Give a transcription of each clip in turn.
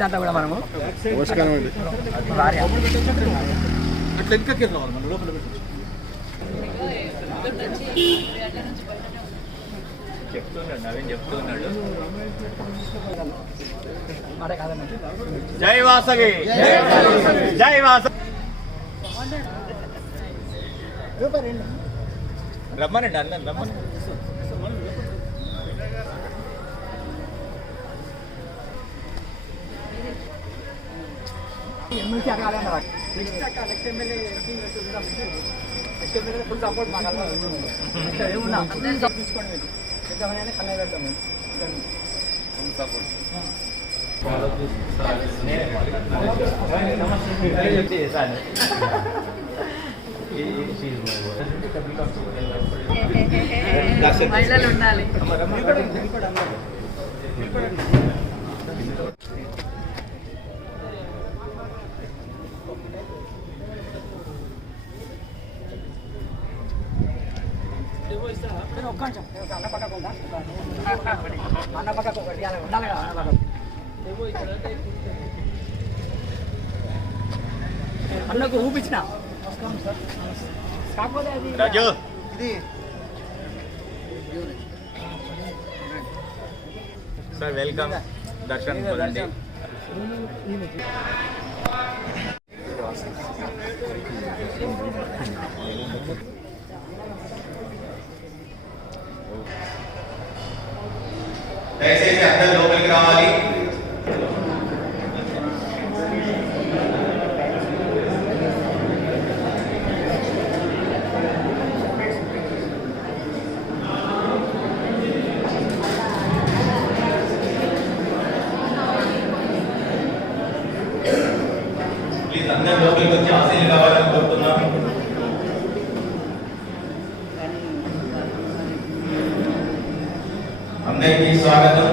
దాంట్లో కూడా మనము జై వాసవి జై వాసవి రమ్మనండి అన్న రమ్మని ఎమ్మెల్సీ అడగాలి అన్నారు నెక్స్ట్ ఎమ్మెల్యే ఫుల్ సపోర్ట్ మాకు ఏమున్నా తీసుకోండి పెద్దమని కన్నా పెడతాము ఫుల్ సపోర్ట్ మహిళలు ఉండాలి. అన్న పక్కకు ఒకటి ఉండాలి కదా అన్న పక్కకు అన్నకు ఊపించిన కాకపోతే అది రాజు ఇది సార్ వెల్కమ్ దర్శన్ పదండి. దయచేసి అందరూ లోపలికి రావాలి. ప్లీజ్ అందరూ లోపలికి వచ్చి ఆశీర్వాదాలు కావాలని కోరుతున్నాను. అందరికీ స్వాగతం.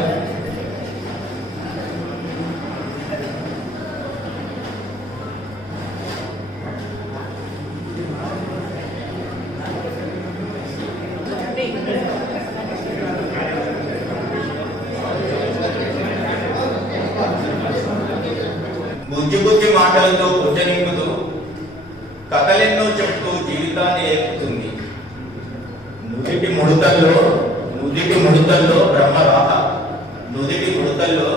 బుజ్జి బుజ్జి మాటలతో బుజ్జ నింపుతూ కథలెన్నో చెప్తూ జీవితాన్ని ఏపుతుంది. నుదిటి ముడతల్లో బ్రహ్మరాత, నుదిటి ముడతల్లో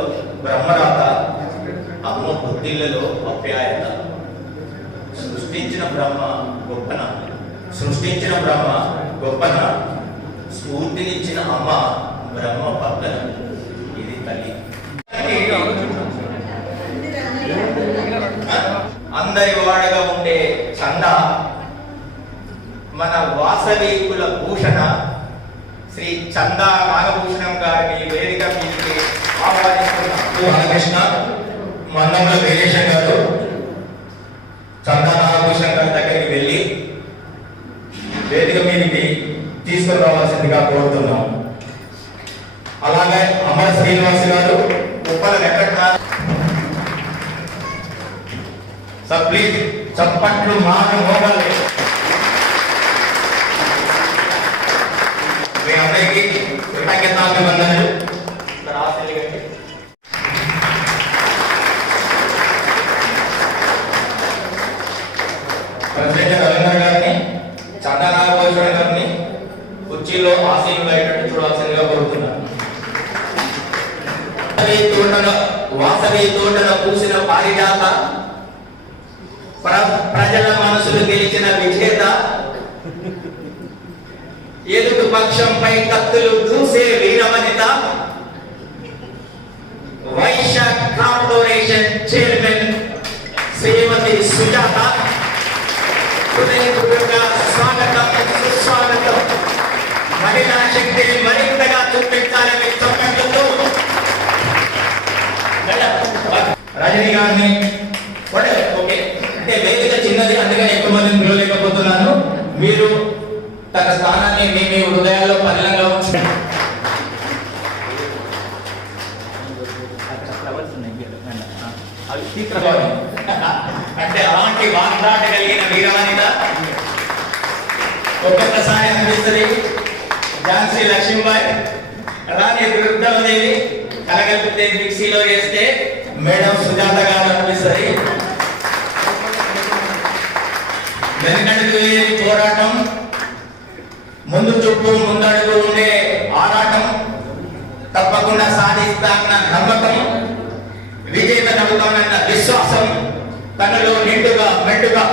బ్రహ్మరాత, అమ్మ బుద్ధిళ్లలో అప్యాయత. సృష్టించిన బ్రహ్మ గొప్పన, స్ఫూర్తినిచ్చిన అమ్మ బ్రహ్మ పక్కన. ఇది తల్లి. అందరి వాడగా ఉండే చంద మన వాసవీకుల భూషణ శ్రీ చందా నాగభూషణం గారిని వేదిక మీదకి ఆహ్వానిస్తున్నాం. బాలకృష్ణ మన్నముల వీరేశం గారు చందా నాగభూషణం గారి దగ్గరికి వెళ్ళి వేదిక మీదకి తీసుకుని రావాల్సిందిగా కోరుతున్నాం. అలాగే అమర శ్రీనివాస్ గారు, ఉప్పల వెంకటనాథ్ సార్ ప్లీజ్ చప్పట్లు మాను మోగాలి. మీ అందరికీ కృతజ్ఞతాభివందనలు. ప్రెసిడెంట్ రవీంద్ర గారిని, చందా నాగభూషణ గారిని కుర్చీలో ఆసీనులు అయ్యేటట్టు చూడాల్సిందిగా కోరుతున్నాను. వాసవి తోటలో పూసిన పారిజాత, ప్రజల మనసులు గెలిచిన విజేత, ఎదుటి పక్షంపై కత్తులు దూసే వీరవనిత, వైశ్య కార్పొరేషన్ చైర్మన్ శ్రీమతి సుజాత, హృదయపూర్వక స్వాగతం, సుస్వాగతం. మహిళా శక్తిని మరింతగా చూపించాలని చెప్పడంతో రజనీ గారిని ఓకే అంటే వేదిక చిన్నది, అందుకని ఎక్కువ మందిని పిలవలేకపోతున్నాను. మీరు తన స్థానాన్ని మీ మీ హృదయాల్లో పదిలంగా ఉంచుతారు. అంటే అలాంటి వాగ్దాట కలిగిన వీరానిత ఒక్కొక్కసారి అనిపిస్తుంది ఝాన్సీ లక్ష్మీబాయి, అలానే దుర్గాదేవి కలగలిపితే మిక్సీలో వేస్తే మేడం సుజాత గారు అనిపిస్తుంది. వెనకడుగు పోరాటం, ముందు చూపు ముందడుగు ఉండే ఆరాటం, తప్పకుండా సాధిస్తానన్న నమ్మకం, విజేత నమ్ముతానన్న విశ్వాసం తనలో నిండుగా మెండుగా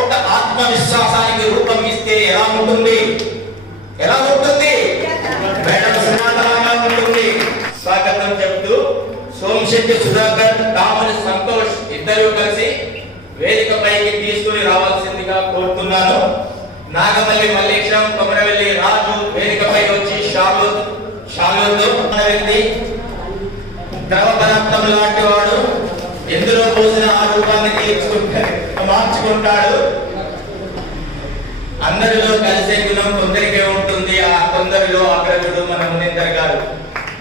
ఒక ఆత్మవిశ్వాసానికి రూపం ఇస్తే ఎలా ఉంటుంది? ఎలా ఉంటుంది? మేడం సునాతనంగా ఉంటుంది. స్వాగతం చెప్తూ సోమశెట్టి సుధాకర్, తామని సంతోష్ ఇద్దరు కలిసి వేదికపైకి తీసుకుని రావాల్సిందిగా కోరుతున్నాను. నాగమల్లి మల్లేశం, కొమరవెల్లి రాజు వేదికపై వచ్చి షాలుతో వ్యక్తి ద్రవ పదార్థం లాంటి వాడు, ఎందులో పోసిన ఆ రూపాన్ని మార్చుకుంటాడు. అందరిలో కలిసే గుణం కొందరికే ఉంటుంది, ఆ కొందరిలో అగ్రజుడు మన మునీందర్ గారు.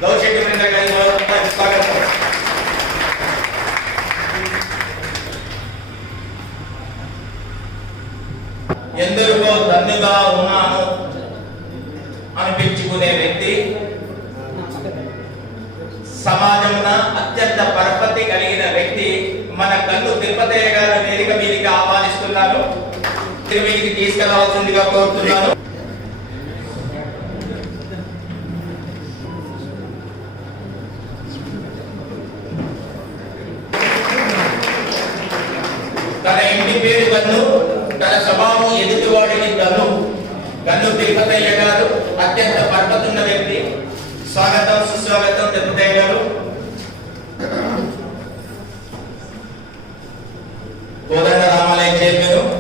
గౌశెట్టి మునీందర్ గారి స్వాగతం. ఎందరికో ధన్యుగా ఉన్నాను అనిపించుకునే వ్యక్తి, సమాజమున అత్యంత పరపతి కలిగిన వ్యక్తి మన కన్ను తిరుపతయ్య గారి వేదిక మీదకి ఆహ్వానిస్తున్నాను. మీదికి తీసుకురావాల్సిందిగా కోరుతున్నాను. తన ఇంటి పేరు గన్ను, తన స్వభావం ఎదుటివాడిని గన్ను తిరుపతయ్య గారు అత్యంత పరపతున్న వ్యక్తి. స్వాగతం, సుస్వాగతం తిరుపతయ్య గారు. కోదండ రామాలయ చైర్మన్,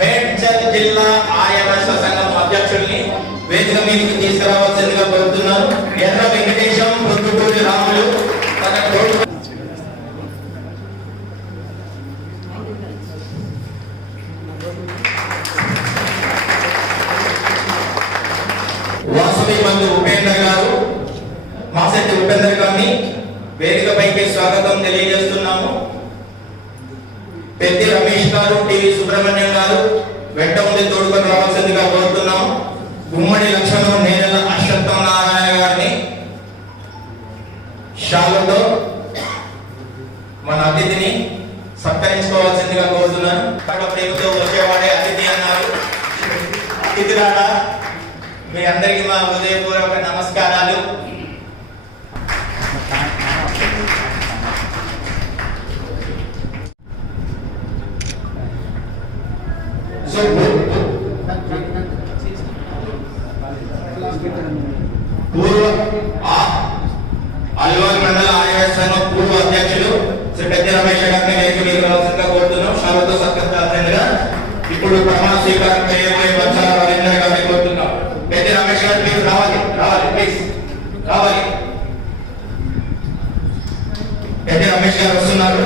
మేడ్చల్ జిల్లా ఆర్యవైశ్య సంఘం అధ్యక్షుడిని వేదిక మీదకి తీసుకురావాల్సిందిగా కోరుతున్నాను. ఎర్ర వెంకటేశం, పొద్దుటూరి రాములు తన తోడు వాసవి మందు ఉపేందర్ గారు, మాసెట్టి ఉపేందర్ గారిని వేదికపైకి స్వాగతం తెలియజేస్తున్నాము. పెద్ది రమేష్ గారు, టివి సుబ్రహ్మణ్యం గారు వెంట ఉండి తోడుకొని రావాల్సిందిగా కోరుతున్నాము. గుమ్మడి లక్ష్మణం, నేనెల అశ్వత్థం నారాయణ గారిని షాలతో మన అతిథిని సత్కరించుకోవాల్సిందిగా కోరుతున్నాను. కడ ప్రేమతో వచ్చేవాడే అతిథి అన్నారు. అతిథి రాడా? మీ అందరికీ మా హృదయపూర్వక నమస్కారాలు. పూర్వ అల్వాల్ మండల ఆర్యవైశ్య సంఘం పూర్వ అధ్యక్షులు శ్రీ పెద్ది రమేష్ గారిని వేదిక మీద రావాల్సిందిగా కోరుతున్నాం. షాలతో సత్కరించాల్సిందిగా ఇప్పుడు ప్రమాణ స్వీకారం చేయబోయే వచ్చాల రవీంద్ర గారిని కోరుతున్నాం. పెద్ది రమేష్ గారు ప్లీజ్ రావాలి ప్లీజ్ రావాలి. పెద్ది రమేష్ గారు వస్తున్నారు.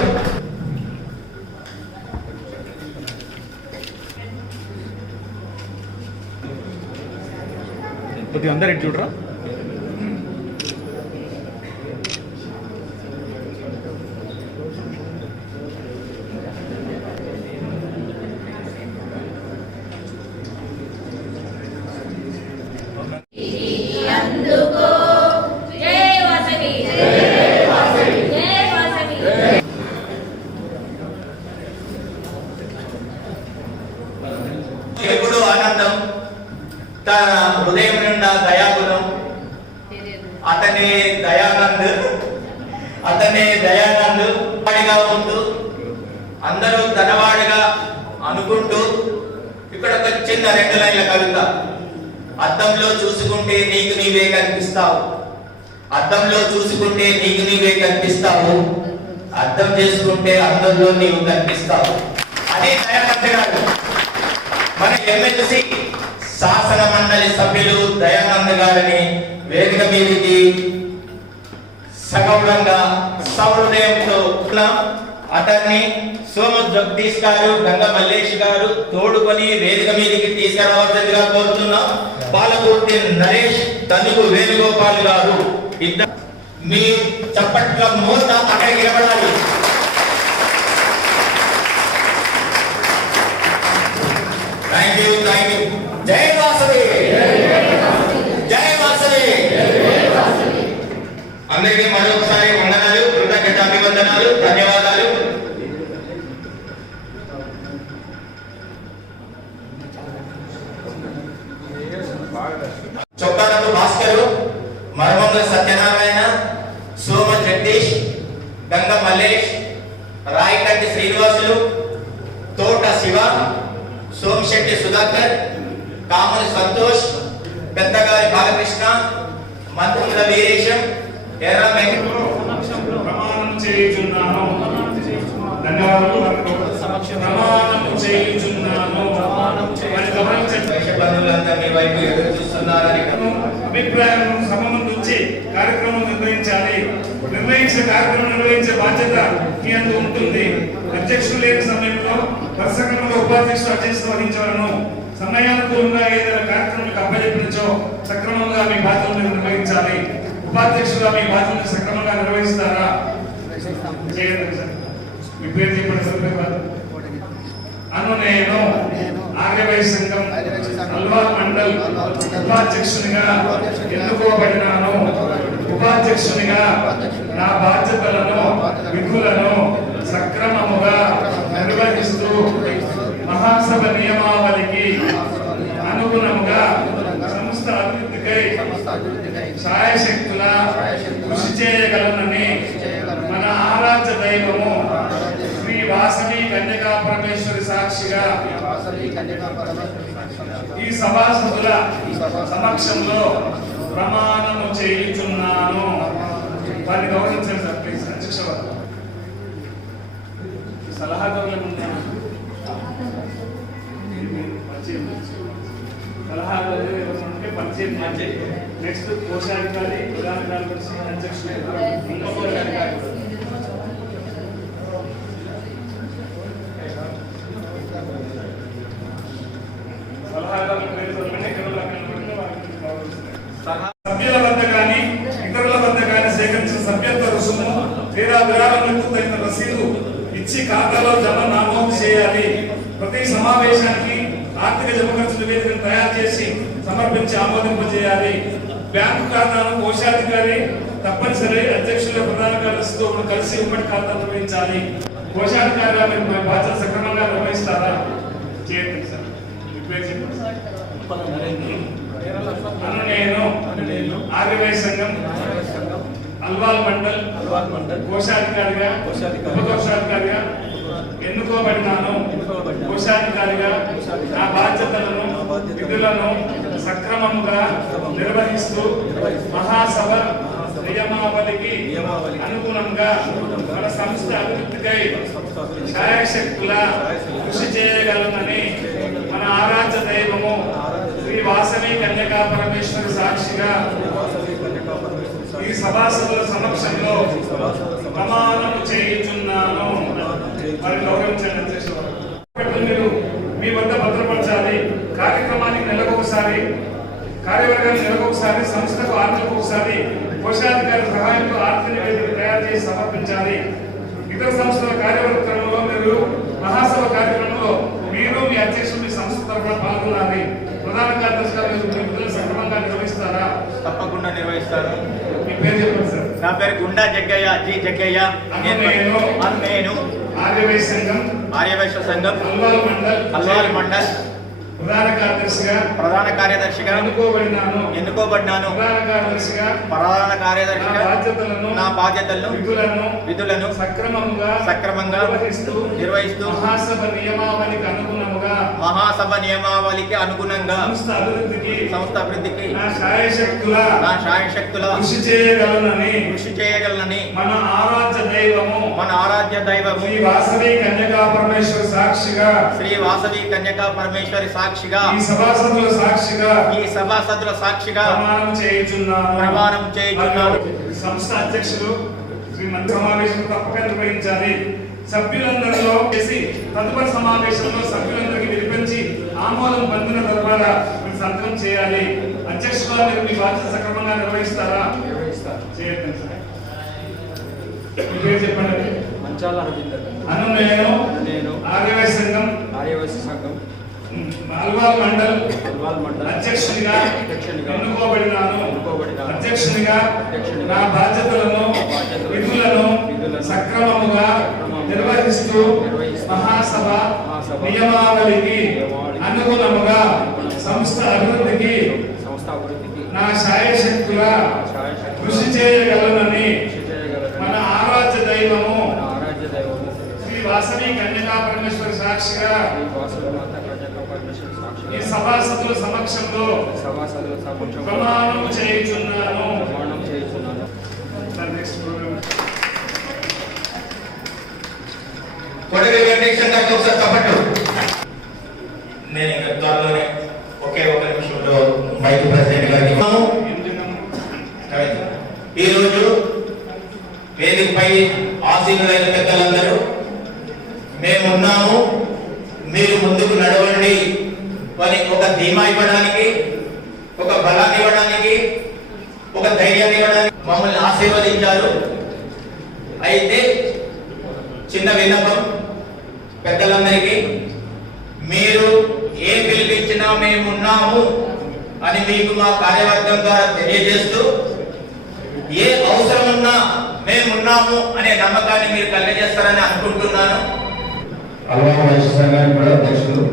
కొద్దిగా అందరు ఇటు చూడరా. ఎప్పుడు ఆనందం, తన హృదయం నిండా దయాగుణం. అతనే దయానంద్ వాడిగా ఉంటూ అందరూ తనవాడిగా అనుకుంటూ ఇక్కడ ఒక చిన్న 2 లైన్ల కవిత. అద్దంలో చూసుకుంటే నీకు నీవే కనిపిస్తావు, అద్దంలో చూసుకుంటే నీకు నీవే కనిపిస్తావు, అర్థం చేసుకుంటే అందరిలో నీవు కనిపిస్తావు. అదే దయానంద్ గారు, మన ఎమ్మెల్సీ శాసన మండలి సభ్యులు దయానంద్ గారిని వేదిక మీదకి సగౌరవంగా సహృదయంతో అతన్ని సోమ జగదీష్ గారు, గంగ మల్లేష్ గారు తోడుకొని వేదిక మీదకి తీసుకురావాల్సిందిగా కోరుతున్నాం. పాలకుర్తి నరేష్, తనుగు వేణుగోపాల్ గారు ఇద్దరు మీ చప్పట్ల మోత అక్కడికి నిలబడాలి. Thank you. జై వాసవి, జై వాసవి. అందరికీ మరొకసారి వందనాలు, కృతజ్ఞత అభివందనాలు, ధన్యవాదాలు. చొక్కారపు భాస్కరు, మరమంగ సత్యనారాయణ, సోమ జగదీష్, గంగ మల్లేష్, రాయకంటి శ్రీనివాసులు, తోట శివ, సోమశెట్టి సుధాకర్, కామలి సంతోష్, పెద్దగారి బాలకృష్ణ, మంత్రుల వీరేశం, ఎర్ర ప్రమాణం చేయుచున్నాను. ధన్యవాదాలు. ప్రమాణం చేయుచున్నాను. మీ వైపు ఎదురు చూస్తున్నారని అభిప్రాయం సభ ముందు వచ్చి కార్యక్రమం నిర్వహించాలి. నిర్వహించిన కార్యక్రమం నిర్వహించే బాధ్యత మీ అందు ఉంటుంది. అధ్యక్షులు లేని సమయంలో దర్శకంలో ఉపాధ్యక్షులు అధ్యక్షత వహించవలను. సమయానుకూలంగా ఏదైనా కార్యక్రమానికి అప్పచెప్పించో సక్రమంగా మీ బాధ్యతలు నిర్వహించాలి. ఉపాధ్యక్షులుగా మీ బాధ్యతలు సక్రమంగా నిర్వహిస్తారా? చేయండి సార్. మీ పేరు చెప్పండి సార్. అను నేను ఆర్యవైశ్య సంఘం అల్వాల్ మండల్ ఉపాధ్యక్షునిగా ఎన్నుకోబడినాను. ఉపాధ్యక్షునిగా నా బాధ్యతలను విధులను సక్రమముగా నిర్వహిస్తూ మహాసభ నియమావళికి అనుగుణంగా సంస్థ అభివృద్ధికై సాయశక్తుల కృషి చేయగలనని మన ఆరాధ్య దైవము శ్రీ వాసవి కన్యకా పరమేశ్వరి సాక్షిగా ఈ సభాసదుల సమక్షంలో ప్రమాణము చేయుచున్నాను. వారిని గౌరవించండి సార్ ప్లీజ్. అధ్యక్ష సలహాదారులకు సలహాదారు ఎవరంటే పరిచయం చేయండి. నెక్స్ట్ కోశాధికారి, ప్రధాన కార్యదర్శి, అధ్యక్షులు, ఇంకొక అధికారి. సభ్యుల వద్ద కానీ ఇతరుల వద్ద కానీ సేకరించిన సభ్యత్వ రుసుము లేదా విరాళములకు తగిన రసీదు ఇచ్చి ఖాతాలో జమ నమోదు చేయాలి. ప్రతి సమావేశానికి ఆర్థిక జమ ఖర్చు నివేదికను తయారు చేసి సమర్పించి ఆమోదింపజేయాలి. బ్యాంకు ఖాతాను కోశాధికారి తప్పనిసరి అధ్యక్షుల ప్రధాన కార్యదర్శితో కలిసి ఉమ్మడి ఖాతా నిర్వహించాలి. కోశాధికారిగా మీరు బాధ్యత సక్రమంగా నిర్వహిస్తారా? చేయండి సార్. నేను ఆర్యవైశ్య సంఘం అల్వాల్ మండల్ కోశాధికారిగా ఉపకోశాధికారిగా ఎన్నుకోబడినాను. కోశాధికారిగా నా బాధ్యతలను విధులను సక్రమముగా నిర్వహిస్తూ మహాసభ నియమావళికి అనుగుణంగా మన సంస్థ అభివృద్ధికై శాయశక్తుల కృషి చేయగలనని మన ఆరాధ్య దైవము శ్రీ వాసవి కన్యకా పరమేశ్వరి సాక్షిగా ఈ సభాసదుల సమక్షంలో ప్రమాణం చేయుచున్నాను. మరి గౌరవించండి అధ్యక్షులు. మీరు మీ వద్ద భద్రపరచాలి. కార్యక్రమానికి నెలకొకసారి, కార్యవర్గానికి నెలకొకసారి, సంస్థకు ఆర్థికఒకసారి కోశాధికారి సహాయంతో ఆర్థిక నివేదిక తయారు చేసి సమర్పించాలి. ఇతర సంస్థల కార్యక్రమంలో మీరు మహాసభ కార్యక్రమంలో మీరు మీ అధ్యక్షులు మీ సంస్థ తరఫున పాల్గొనాలి. ప్రధాన కార్యదర్శిగా మీరు సక్రమంగా నిర్వహిస్తారా? తప్పకుండా నిర్వహిస్తాను. మీ పేరు చెప్పండి సార్. నా పేరు గుండా జగ్గయ్య, జి జగ్గయ్య. నేను ఆర్యవైశ్య సంఘం అల్వాల్ మండల్ ప్రధాన కార్యదర్శిగా ఎన్నుకోబడినాను. ప్రధాన కార్యదర్శిగా నా బాధ్యతలను విధులను సక్రమంగా నిర్వహిస్తూ మహాసభ నియమావళికి అనుగుణంగా సంస్థ అభివృద్ధికి నా శాయశక్తుల కృషి చేయగలనని మన ఆరాధ్య దైవము శ్రీ వాసవి కన్యకా పరమేశ్వరి సాక్షిగా ఈ సభాసదుల సాక్షిగా ప్రమాణం చేయుచున్నాను. సంస్థ అధ్యక్షులు శ్రీ మంత్రి సమావేశం తప్పక నిర్వహించాలి. సభ్యులందరిలో చేసి తదుపరి సమావేశంలో సభ్యులందరికీ వినిపించి ఆమోదం పొందిన తర్వాత మీరు సంతకం చేయాలి. అధ్యక్షులు మీరు మీ బాధ్యత సక్రమంగా నిర్వహిస్తారా? చేయొద్దు సార్. మీ పేరు చెప్పండి. మంచాల రవీందర్. నేను ఆర్యవైశ్య సంఘం అల్వాల్ మండల్ అధ్యక్షునిగా ఎన్నుకోబడినాను. అధ్యక్షునిగా నా బాధ్యతలను విధులను సక్రమముగా నిర్వహిస్తూ మహాసభ నియమావళికి అనుగుణముగా సంస్థ అభివృద్ధికి నా శాయశక్తుల కృషి చేయగలనని మన ఆరాధ్య దైవము శ్రీ వాసవి కన్యకా పరమేశ్వరి సాక్షిగా ఈ సభాసదుల సమక్షంలో ప్రమాణం చేయుచున్నాను. నేను ఇంకా త్వరలోనే ఒకే ఒక నిమిషంలో మైక్ ప్రెసిడెంట్ గారికి ఈరోజు వేదికపై ఆసీనులైన పెద్దలందరూ మేమున్నాము, మీరు ముందుకు నడవండి అని ఒక ధీమా ఇవ్వడానికి, ఒక బలాన్ని ఇవ్వడానికి, ఒక ధైర్యాన్ని ఇవ్వడానికి మమ్మల్ని ఆశీర్వదించారు. అయితే చిన్న విన్నపం పెద్దలందరికీ, మీరు ఏ పిలిపించినా మేమున్నాము అని మీకు మా కార్యవర్గం ద్వారా తెలియజేస్తూ, ఏ అవసరం ఉన్నా మేమున్నాము అనే నమ్మకాన్ని మీరు కలిగజేస్తారని అనుకుంటున్నాను. అల్వాల్ వైశ్య సంఘానికి కూడా అధ్యక్షులు,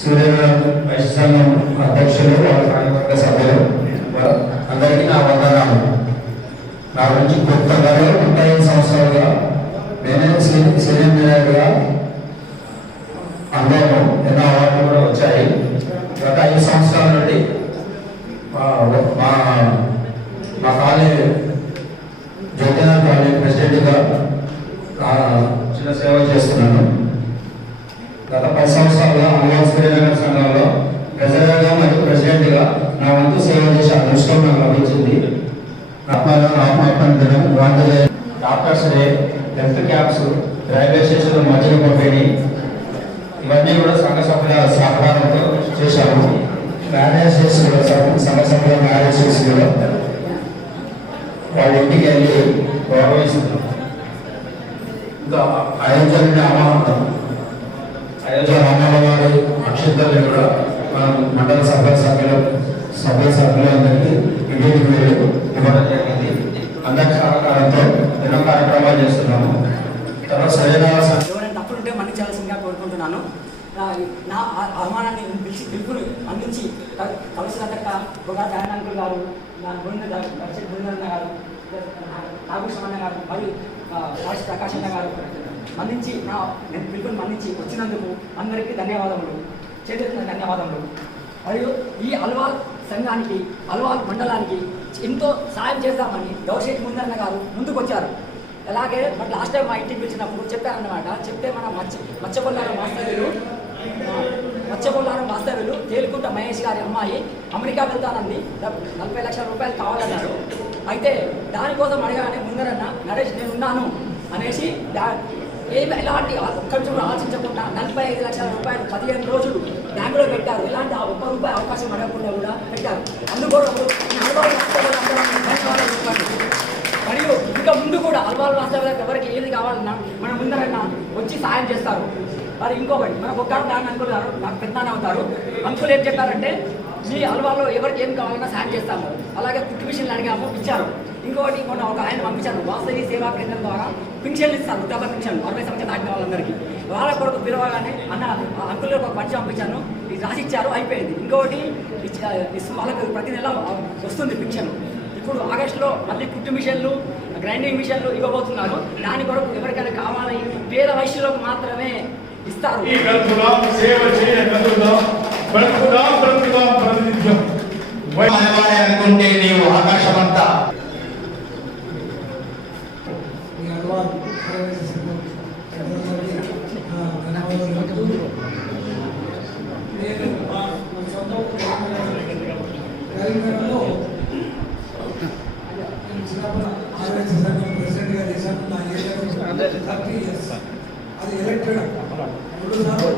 సూర్యనారాయణ వైశ్య సంఘం అధ్యక్షులు, వాళ్ళ కార్యవర్గ సభ్యులు అందరికీ నా వందనాలు. నా గురించి కొత్తగా 35 సంవత్సరాలుగా నేనే సీనియర్ మేనేజర్గా అందరూ ఎన్నో అవార్డులు కూడా వచ్చాయి. గత 5 సంవత్సరాల నుండి మా కాలేజ్ జ్యోతినాథ్ కాలేజ్ ప్రెసిడెంట్గా చిన్న సేవ చేస్తున్నాను. గత 10 సంవత్సరాలుగా అల్వాల్ సూర్యనగర్ సంఘంలో ట్రెజరర్గా మరియు ప్రెసిడెంట్గా నా వంతు సేవ చేసే అదృష్టం నాకు లభించింది. ఆత్మార్పణం, Gandhi doctors day, health camps, railway station మధ్య పంపిణీ ఇవన్నీ కూడా సంఘ సభ్యుల సహకారంతో చేశాము. మ్యారేజ్ చేసి కూడా సంఘ సభ్యుల మ్యారేజ్ చేసి కూడా వాళ్ళ ఇంటికి వెళ్ళి గౌరవిస్తున్నాం. ఇంకా అయోధ్య రామారావు అక్షంతలు కూడా మనం మండల సభ్యులందరికీ ఇంటికి వెళ్ళి ఇవ్వడం జరిగింది. అందరి సహకారంతో ఎన్నో కార్యక్రమాలు చేస్తున్నాము. తర్వాత సరైన ఎవరైనా తప్పులుంటే మన్నించాల్సిందిగా కోరుకుంటున్నాను. నా అవమానాన్ని పిలుపుని అందించి కలిసినంత బొగా దయానంకులు గారు, నా దర్శక బృందన్న గారు, నాగభూషణ గారు మరియు ప్రకాష్ అన్న గారు మన్నించి నేను పిలుపుని మన్నించి వచ్చినందుకు అందరికీ ధన్యవాదములు, చేతున్న ధన్యవాదములు. మరియు ఈ అల్వాల్ సంఘానికి, అల్వాల్ మండలానికి ఎంతో సాయం చేద్దామని గౌశేఖ్ ముందన్న గారు ముందుకు వచ్చారు. అలాగే మరి లాస్ట్ టైం మా ఇంటికి పిలిచినప్పుడు చెప్పారన్నమాట. చెప్తే మన మత్స్యబొల్లారం వాస్తవ్యులు తేలుకుంట మహేష్ గారి అమ్మాయి అమెరికా వెళ్తానంది, 40 లక్షల రూపాయలు కావాలన్నారు. అయితే దానికోసం అడగానే ముందరన్న నరేష్ నేనున్నాను అనేసి ఎలాంటి ఖర్చు ఆలోచించకుండా 45 లక్షల రూపాయలు 15 రోజులు బ్యాంకులో పెట్టారు. ఎలాంటి ఒక్క రూపాయి అవకాశం అడగకుండా కూడా పెట్టారు. అందుకోసం మరియు ఇంకా ముందు కూడా అల్వాల్ వాస్తవాలకు ఎవరికి ఏది కావాలన్నా మన ముందరన్నా వచ్చి సాయం చేస్తారు. మరి ఇంకొకటి మన ఒక్కరు దాన్ని అనుకున్నారు, నాకు పెద్దనాన్న అవుతారు. అంకులు ఏం చెప్పారంటే మీ అల్వాల్లో ఎవరికి ఏం కావాలన్నా సాయం చేస్తాము. అలాగే కుట్టు మిషన్లు అడిగాము, ఇచ్చారు. ఇంకొకటి మొన్న ఒక ఆయన పంపించాను, వాస్తవి సేవా కేంద్రం ద్వారా పింఛన్లు ఇస్తారు, వృద్ధాప్య పింఛన్లు 60 సంవత్సరాలు దాటిన వాళ్ళందరికీ. వాళ్ళ కొరకు పిలవగానే అన్న అంకుల్ ఒక పంచి పంపించాను, ఇది రాసిచ్చారు, అయిపోయింది. ఇంకొకటి వాళ్ళకి ప్రతి నెల వస్తుంది పింఛన్. ఇప్పుడు ఆగస్టులో మళ్ళీ కుట్టు మిషన్లు, గ్రైండింగ్ మిషన్లు ఇవ్వబోతున్నారు. దాని కొరకు ఎవరికైనా కావాలి పేద వయసులకు మాత్రమే ఇస్తారు. ఈ గల్పుదాం సేవ చేయగలుగుదాం, బ్రతుకుదాం ప్రతినిత్యం. మనవాడే అనుకుంటే నీవు ఆకాశమంతా తెలంగాణలో ఆర్ఎస్ సంఘం ప్రెసిడెంట్గా చేశాను. నా ఏరియాలో 30 years. అది ఎలక్టెడ్ 3 సార్లు